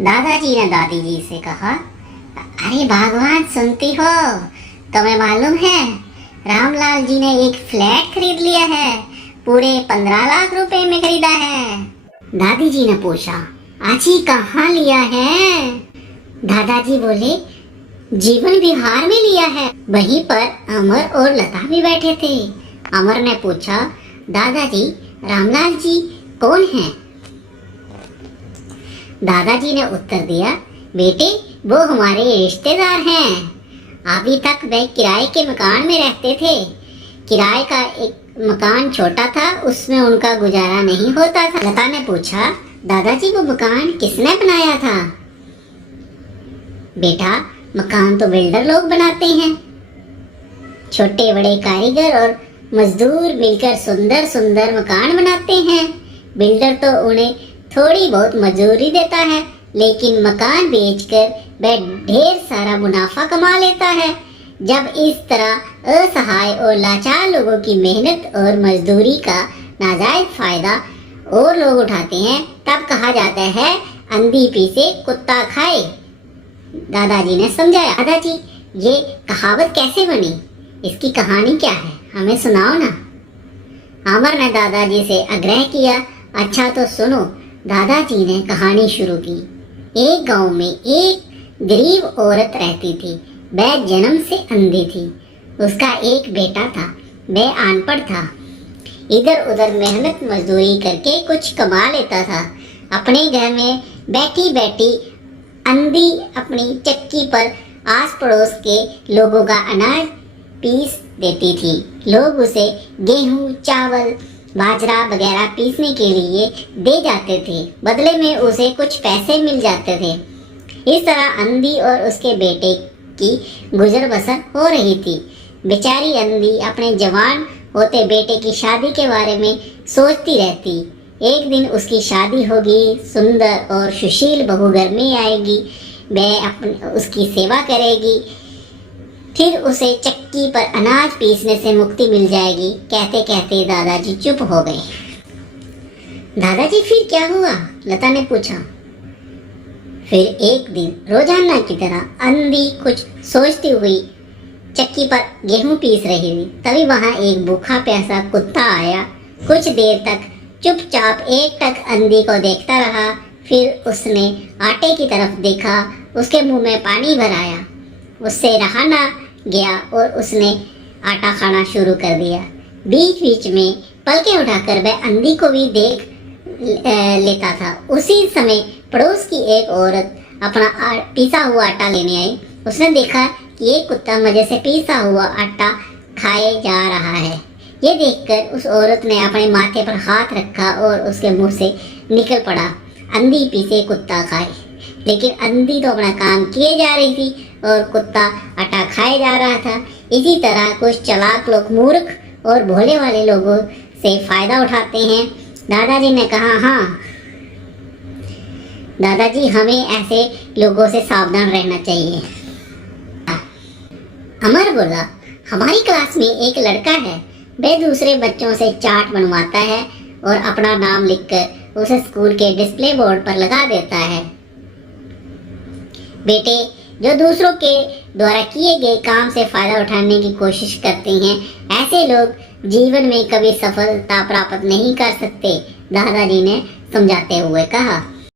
दादाजी ने दादी जी से कहा, अरे भगवान सुनती हो, तुम्हें मालूम है रामलाल जी ने एक फ्लैट खरीद लिया है, पूरे 15 लाख रुपए में खरीदा है। दादी जी ने पूछा, आजी कहाँ लिया है? दादाजी बोले, जीवन विहार में लिया है। वहीं पर अमर और लता भी बैठे थे। अमर ने पूछा, दादाजी रामलाल जी कौन हैं? दादाजी ने उत्तर दिया, बेटे वो हमारे रिश्तेदार हैं। अभी तक वे किराए के मकान में रहते थे। किराए का एक मकान छोटा था, उसमें उनका गुजारा नहीं होता था। लता ने पूछा, दादाजी वो मकान किसने बनाया था? बेटा मकान तो बिल्डर लोग बनाते हैं। छोटे बड़े कारीगर और मजदूर मिलकर सुंदर सुंदर मकान बनाते हैं। बिल्डर तो उन्हें थोड़ी बहुत मजदूरी देता है, लेकिन मकान बेचकर वह ढेर सारा मुनाफा कमा लेता है। जब इस तरह असहाय और लाचार लोगों की मेहनत और मजदूरी का नाजायज फायदा और लोग उठाते हैं, तब कहा जाता है अंधी पीसे कुत्ता खाए। दादाजी ने समझाया। दादाजी ये कहावत कैसे बनी? इसकी कहानी क्या है, हमें सुनाओ ना। अमर ने दादाजी से आग्रह किया। अच्छा तो सुनो। दादाजी ने कहानी शुरू की। एक गांव में एक गरीब औरत रहती थी। वह जन्म से अंधी थी। उसका एक बेटा था। वह अनपढ़ था। इधर उधर मेहनत मजदूरी करके कुछ कमा लेता था। अपने घर में बैठी बैठी अंधी अपनी चक्की पर आस पड़ोस के लोगों का अनाज पीस देती थी। लोग उसे गेहूं, चावल, बाजरा वगैरह पीसने के लिए दे जाते थे। बदले में उसे कुछ पैसे मिल जाते थे। इस तरह अंधी और उसके बेटे की गुजर बसर हो रही थी। बेचारी अंधी अपने जवान होते बेटे की शादी के बारे में सोचती रहती। एक दिन उसकी शादी होगी, सुंदर और सुशील बहू घर में आएगी। वह उसकी सेवा करेगी, फिर उसे चक्की पर अनाज पीसने से मुक्ति मिल जाएगी। कहते कहते दादाजी चुप हो गए। दादाजी फिर क्या हुआ? लता ने पूछा। फिर एक दिन रोजाना की तरह अंधी कुछ सोचती हुई चक्की पर गेहूं पीस रही थी। तभी वहां एक भूखा प्यासा कुत्ता आया। कुछ देर तक चुपचाप एकटक अंधी को देखता रहा। फिर उसने आटे की तरफ देखा। उसके मुंह में पानी भर आया। उससे रहा ना गया और उसने आटा खाना शुरू कर दिया। बीच बीच में पलकें उठाकर वह अंधी को भी देख लेता था। उसी समय पड़ोस की एक औरत अपना पीसा हुआ आटा लेने आई। उसने देखा कि ये कुत्ता मजे से पीसा हुआ आटा खाए जा रहा है। ये देखकर उस औरत ने अपने माथे पर हाथ रखा और उसके मुंह से निकल पड़ा, अंधी पीसे कुत्ता खाए। लेकिन अंधी तो अपना काम किए जा रही थी और कुत्ता आटा खाए जा रहा था। इसी तरह कुछ चालाक लोग मूर्ख और भोले वाले लोगों से फायदा उठाते हैं। दादाजी ने कहा, हाँ दादाजी हमें ऐसे लोगों से सावधान रहना चाहिए। अमर बोला, हमारी क्लास में एक लड़का है। वह दूसरे बच्चों से चार्ट बनवाता है और अपना नाम लिखकर उसे स्कूल के डिस्प्ले बोर्ड पर लगा देता है। बेटे जो दूसरों के द्वारा किए गए काम से फायदा उठाने की कोशिश करते हैं, ऐसे लोग जीवन में कभी सफलता प्राप्त नहीं कर सकते, दादाजी ने समझाते हुए कहा।